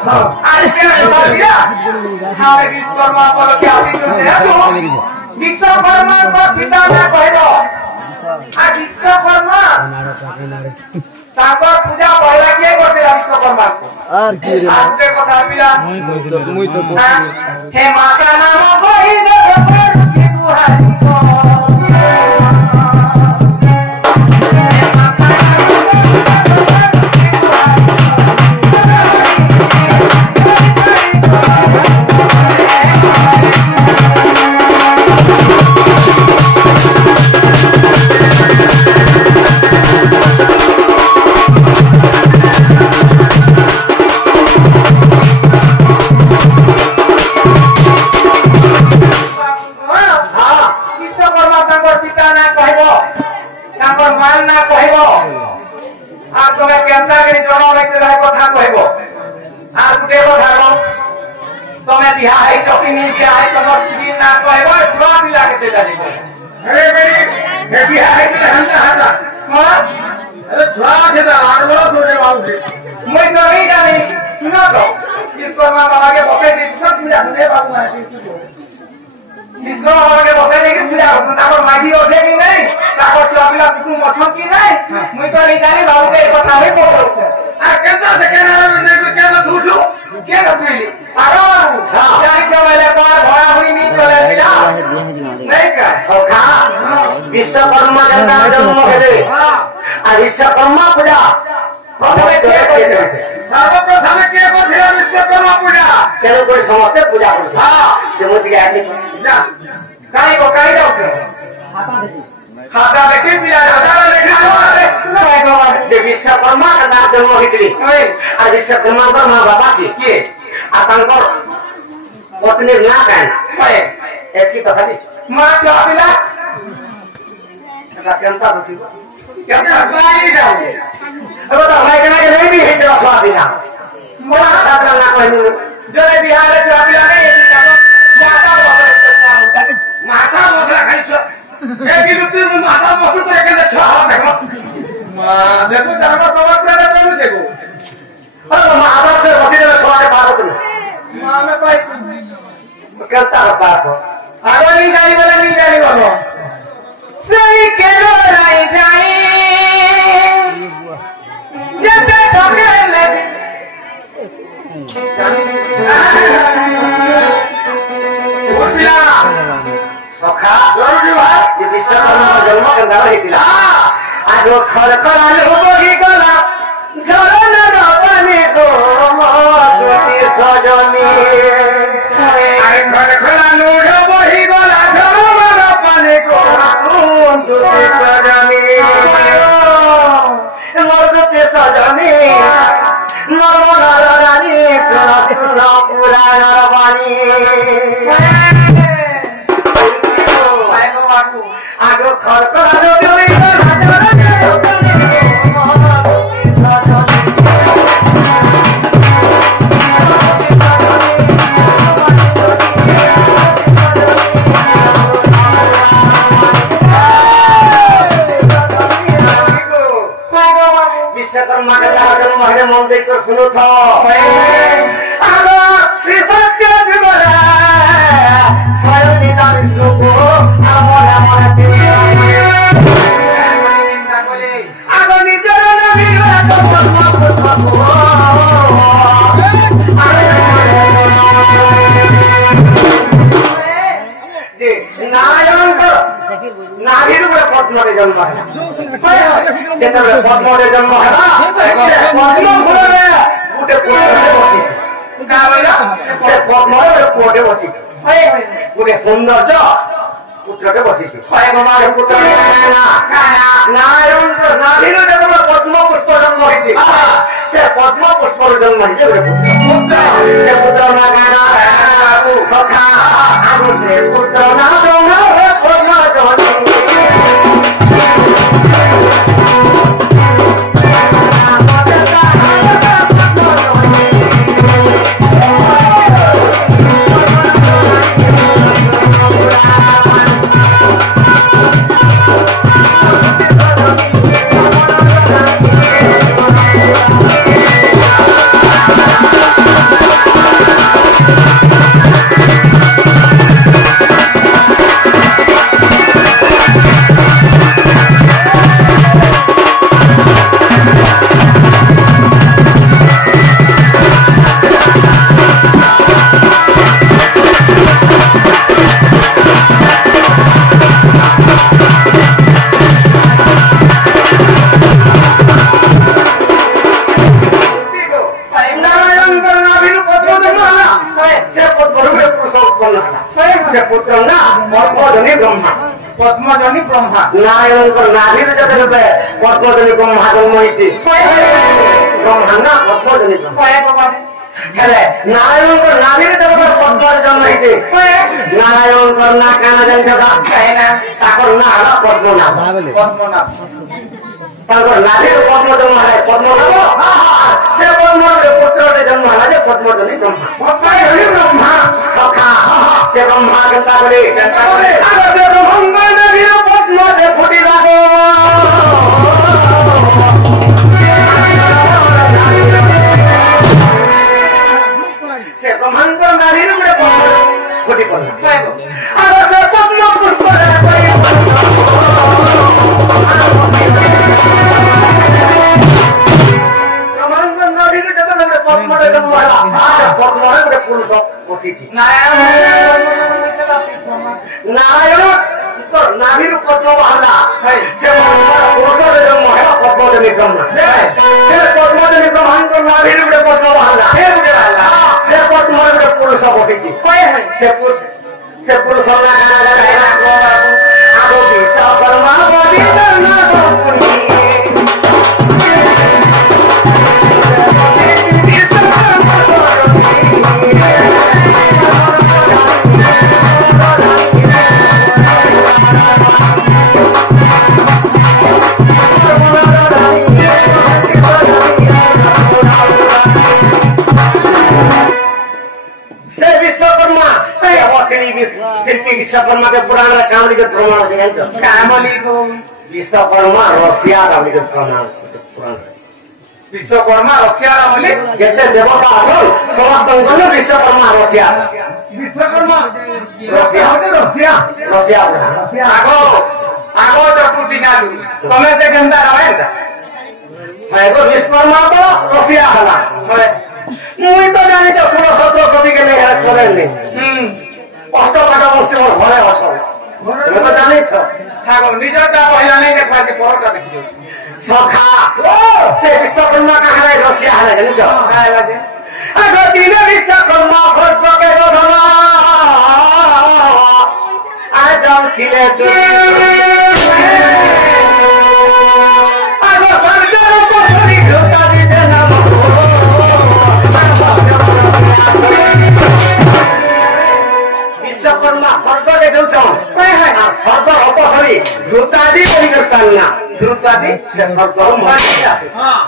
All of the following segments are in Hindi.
আজকে কথা দিয়া হাওয়ে বিশ্বকর্মা বল কি আসি করতে আছো বিশ্বকর্মার পিতা না কইব আর বিশ্বকর্মা তারপর পূজা পয়লা কে করতে বিশ্বকর্মা আর কি রে আজকে কথা পিলা মুই তো হে মাতা নাম কইব করছি দুহারি विश्वकर्मा जन्म विश्वकर्मा पूजा सर्वप्रथम के विश्वकर्मा पूजा तेणु कोई समस्ते पूजा खाता देखी विश्वकर्मा का नाम जन्म होती विश्वकर्मा माँ बाबा किए पत्नी ना कहे एक कथा माँ छुआ पिला केंता होती केंता नहीं जाओगे अब तो भाई के नहीं भी है जो छुआ पिला मोरा दादा ना कोई जो बिहार में छुआ पिला नहीं जाता माथा मोसरा खाई छुआ एक गिरती में माथा मोसर तो एक ने छुआ देखो मां देखो धर्म समझ कर नहीं देखो अरे माथा से बसी ने छुआ के बात नहीं मां में कोई केंता बात हो आगे नहीं जानी बोलो सही केलो राई जाई जब ठोके लगे उठला सखा ये विश्वकर्मा जन्म कंदा होइतिला आजो खरखराल होई गला झरन रबने को मोती सजनी आरे खरखराल होई गला झरन रबने को मोती सजनी मोती सजनी नरमना रानी सुना पुराण वाणी आगो खरखराल होई विश्वकर्मा का जन्म है मंदिर को सुनो था आलो श्रीसत्य विमला स्वयं निता विष्णु को आमोला मारते आलो निजर नबी को पद्मा पुष्प को जी नारायण को नाभिर में पद्मा के जन्म है जेतबे पद्मा के जन्म है ना पद्मा फूले गुटे पुत्र बसी सुधा बोला से पद्मा रे पोटे बसी गुटे सौंदर्य पुत्र के बसी होय मार पुत्र ना नारायण को नाभिर जेतबे पद्मा पुष्प जन्म होइछि से पद्मा पुष्प जन्म होइछि गुटे पुत्र से पुत्र ना गाना सखा आगो से पुत्र ना जोना पद्मा जोनी से पद्मरू पुरुष उत्पन्न होला से पुत्र ना पद्मजनी ब्रह्मा पद्मजनी ब्रह्मा नारायणଙ୍କ ନାଭିରେ ଯେତେବେଳେ ପଦ୍ମଜନୀ ବ୍ରହ୍ମା ଜନ୍ମ ହେଇଛି ବ୍ରହ୍ମା ନା ପଦ୍ମଜନୀ ବ୍ରହ୍ମା ହେଲେ ନାରାୟଣଙ୍କ ନାଭିରେ ଯେତେବେଳେ ପଦ୍ମରେ ଜନ୍ମ ହେଇଛି ନାରାୟଣଙ୍କ ନା କାଣା ଜାଣିଛ ତାଙ୍କର ନାଁ ହେଲା ପଦ୍ମନାଭ पद्मनाभ ତାଙ୍କର ନାଭିରେ ପଦ୍ମ ଜନ୍ମ ହେଲା ପଦ୍ମନାଭ ସେ ପଦ୍ମର ପୁତ୍ରଟେ ଜନ୍ମ ହେଲା ଯେ ପଦ୍ମଜନୀ ବ୍ରହ୍ମା पद्मजनी ब्रह्मा ସଖା ସେ ବ୍ରହ୍ମା କେନ୍ତା କଲେ ପଦ୍ମରେ ଫୁଟିବାକୁ ସେ ବ୍ରହ୍ମାଙ୍କର ନାରୀରେ ଗୋଟେ ପଦ୍ମ ଫୁଟି ପଡିଲା ଆଉ ସେ ପଦ୍ମ ପୁଷ୍ପରେ ବ୍ରହ୍ମାଙ୍କର ନାରୀରେ ଯେତେବେଳେ ପଦ୍ମରେ ଜନ୍ମ ହେଲା ପଦ୍ମରେ ଗୋଟେ ପୁରୁଷ ବସିଛି ନାରାୟଣ ନାଭିରୁ ପଦ୍ମ ବାହାରିଲା ସେ ପୁରୁଷରେ ଜନ୍ମ ହେଲା ପଦ୍ମଜନୀ ବ୍ରହ୍ମା ସେ ପଦ୍ମଜନୀ ବ୍ରହ୍ମାଙ୍କର ନାଭିରୁ ଗୋଟେ ପଦ୍ମ ବାହାରିଲା ସେ ପଦ୍ମରେ ଗୋଟେ ପୁରୁଷ ବସିଛି ସେ ପୁରୁଷ ଆଗ ବିଶ୍ୱକର୍ମା शिल्पी विश्वकर्मा के पुराण कामली के प्रमाण कामली को विश्वकर्मा रसिया कामली के प्रमाण पुराण विश्वकर्मा रसिया बोले केते देवता असल समस्त विश्वकर्मा रसिया विश्वकर्मा रसिया रसिया रसिया आगो आगो चटुटी नालू तमे से केंता रहता एगो विश्वकर्मा तो रसिया हला मुई तो जानि तो 16 कवि के नहीं करेंगे अष्टपाठ बस्ती मोर घरे असल मैं तो जानि छ आगो निजटा पहिला नहीं देखा के परटा देखियो सखा से विश्वकर्मा कहाँ है रसिया है जानि छ काला जे अगर दिन विश्वकर्मा स्वर्ग के गोधना आ जाऊ खिले तू अगर स्वर्ग को छोड़ी ढोका दी देना विश्वकर्मा स्वर्ग के जाऊ स्वर्ग अपसरी ढोकादी बनी करता ना ढोकादी से स्वर्ग मानिया हां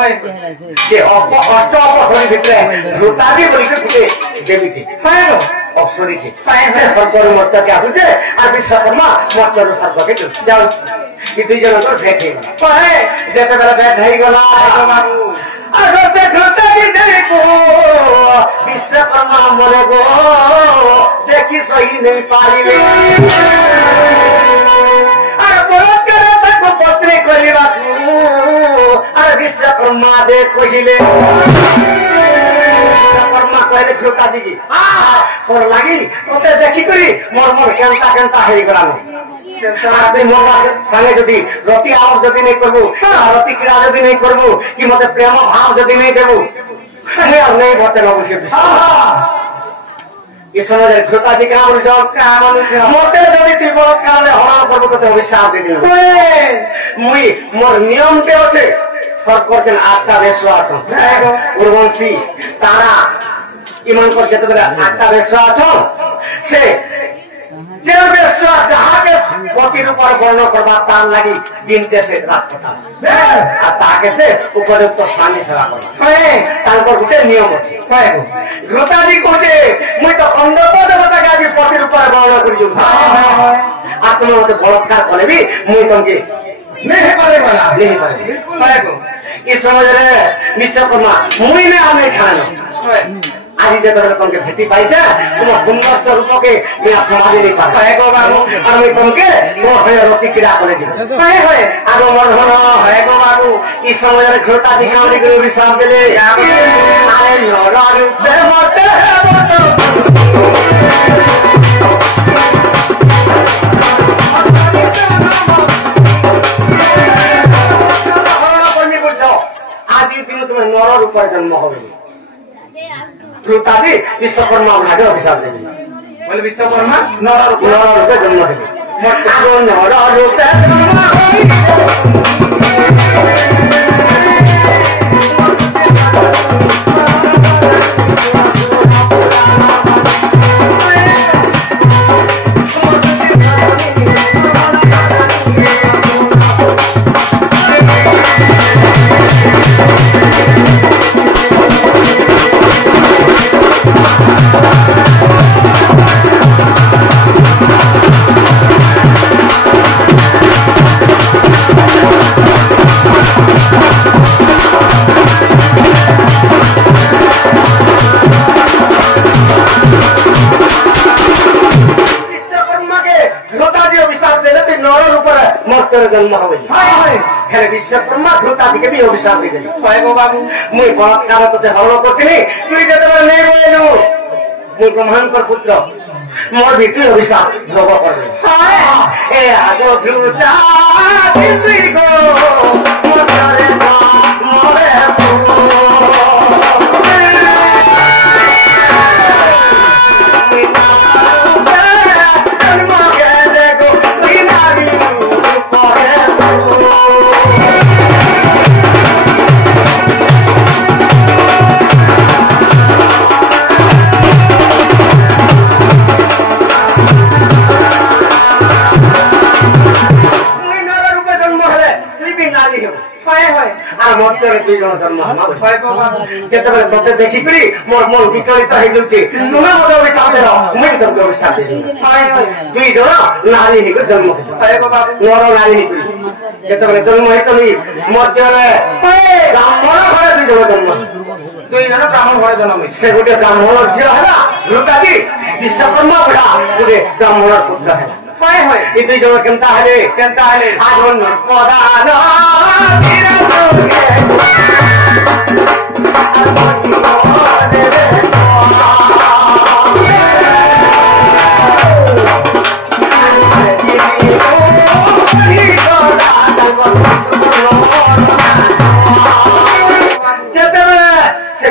के अष्ट अपसरी भितरे ढोकादी बनी कर गुटे देवीटी पाएगो अप्सरी के पैसे स्वर्ग मर्त के आसुचे आ विश्वकर्मा मर्त स्वर्ग के जाऊ कि दुई जन तो भेट हेगला पाए जेते बेला भेट हेई गला बाबू आगो से ढोकादी देखो विश्वकर्मा मरे गो देखी सही नहीं पारिले अरे बोलत करे तको पत्रे करिबा अरे विश्वकर्मा दे कहिले विश्वकर्मा कहले ढोका दिगी और लागी तोते देखी करी मोर मोर केंता केंता हेई गलानो आते मोर संगे जदी रति आवर जदी नहीं करबो रति क्रिया जदी नहीं करबो कि मते प्रेम भाव जदी नहीं देबो अरे और नहीं बचे लोग से ये समाज ढोका जी काम बोल मोटे जदी ती बड़ काले हरा करबो तो हिसाब दे दियो मुई मोर नियम के আছে सरकारजन आशा विश्वास उर्वंशी तारा इमान को जतबे आशा विश्वास से जे विश्वास जहां के पति रूपर वर्ण करबा तान लागि दिन से रात पता आ ताके से उपयुक्त स्थान सेवा करबा तांकर गुटे नियम अछि घृता जी कोते मुई तो अंडस देवता गाजी पति रूपर वर्ण करि जो आत्मा मते बलात्कार करे भी मुई तंके नहीं पारे वाला नहीं पारे इस समझ रे विश्वकर्मा मुई ने आमे खानो आज जे तोरे तंके भेटी पाइछे तुम सुंदर स्वरूप के बिना समाधि नहीं पा है गो बाबू और मैं तंके वो है रोटी किरा करे दी है आगो मन होनो है गो बाबू इस समझ रे घोटा दिखावली के विश्वास दे आए लड़ा रुते मते आज दिन तुम्हें नर रूप जन्म होबे ধ্রুতাদি বিশ্বকর্মা ভাগে অভিশাপ দেবে বলে বিশ্বকর্মা নর রূপে জন্ম দেবে নর রূপে जन्म हो विश्वकर्मा ध्रुतादि के भी अभिशाप दे बाबू मुई बलात्कार तो हरण करती तुई जो नहीं रही मुई ब्रह्मांकर पुत्र मोर भी तुई अभिशाप भोग कर ते देखिकी मोर मन विचलित तुम्हें मत अभिशाप दे मुझे तुमको अभिशाप दे दुई जन नारी जन्म नर नारी जिते जन्म होती मध्य ब्राह्मण घरे दुई जन ब्राह्मण घरे जन्म से गोटे ब्राह्मण झील है ध्रुतादि विश्वकर्मा बुढ़ा गोटे ब्राह्मण पुत्र है दुई जन केन्ता आगन प्रदान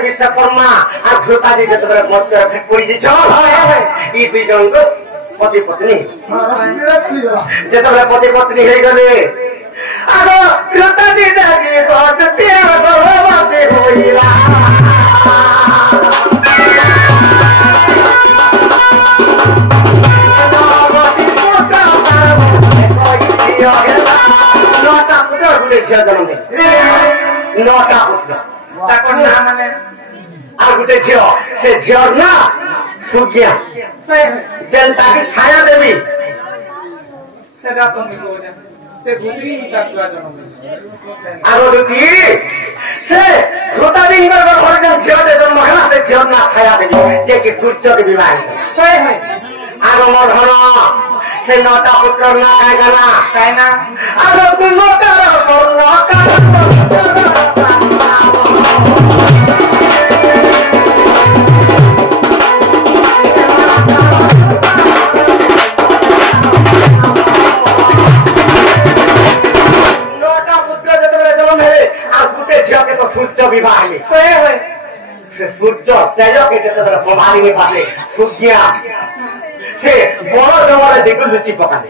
विश्वकर्मा और ध्रुतादि जो मध्य पड़ी दुई जन को पति पत्नी जो पति पत्नी हो गले ध्रुतादि नौटा पुत्र झील जन्म दे नौटा पुत्र गोटे झील से झील ना सुज्ञा जनता की छाया देवी से ध्रुतादि घर झील जन्म है ना झील ना छाया देवी जे कि सूर्य के विवाह आरो मोर धन से नौटा पुत्र ना कहना आरो तुम नौटा सूर्य विवाह से सूर्य तेज के संभाली नहीं पाते सूर्या से बड़ समय देखो लुचि पकाले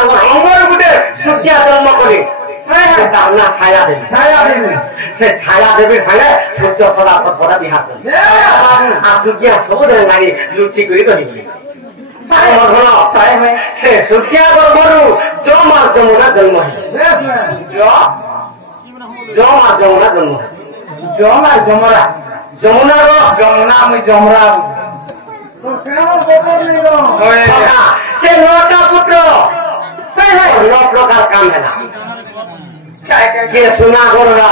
अंगर गोटे सूर्या जन्म करे छाया देवी से छाया देवी सागे सूर्य सदा सदा बिहार सूर्या सब नारी लुचि कर से सूर्या गर्भरू जमा जमुना जन्म जमा जमुना जन्म जमा जमरा जमुना रो जमुना में जमरा से नौटा पुत्र 9 प्रकार काम है के सुना करना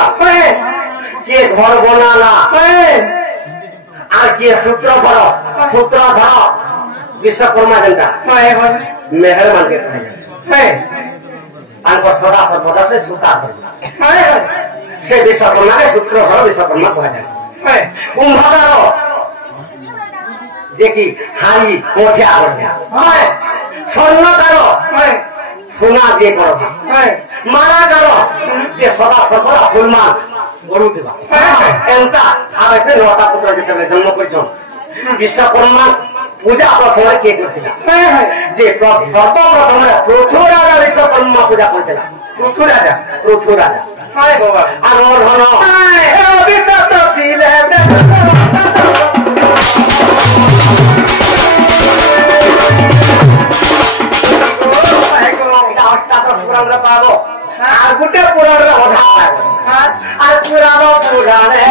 के घर बनाना और के सूत्र धर विश्वकर्मा जनता मेहरबान के सदा सर्वदा से सूता से विश्वकर्मा के सूत्र धर विश्वकर्मा कहा जाए कुंभकार जे कि हारी कोठे आवड़िया स्वर्णकार सोना जे कर माराकार जे सदा सर्वदा फुलमान গরু দিবা এন্তা আর এসে নটা পুত্র যেতে জন্ম করেছেন বিশ্বকর্মা পূজা প্রথমে কে করছিল যে সর্বপ্রথমে পৃথু রাজা বিশ্বকর্মা পূজা করছিল পৃথু রাজা হায় বাবা আর ওর হলো বিদ্যুৎ দিলে আমরা পাবো আর গোটে পুরাণের অধা পাবো আর পুরাণে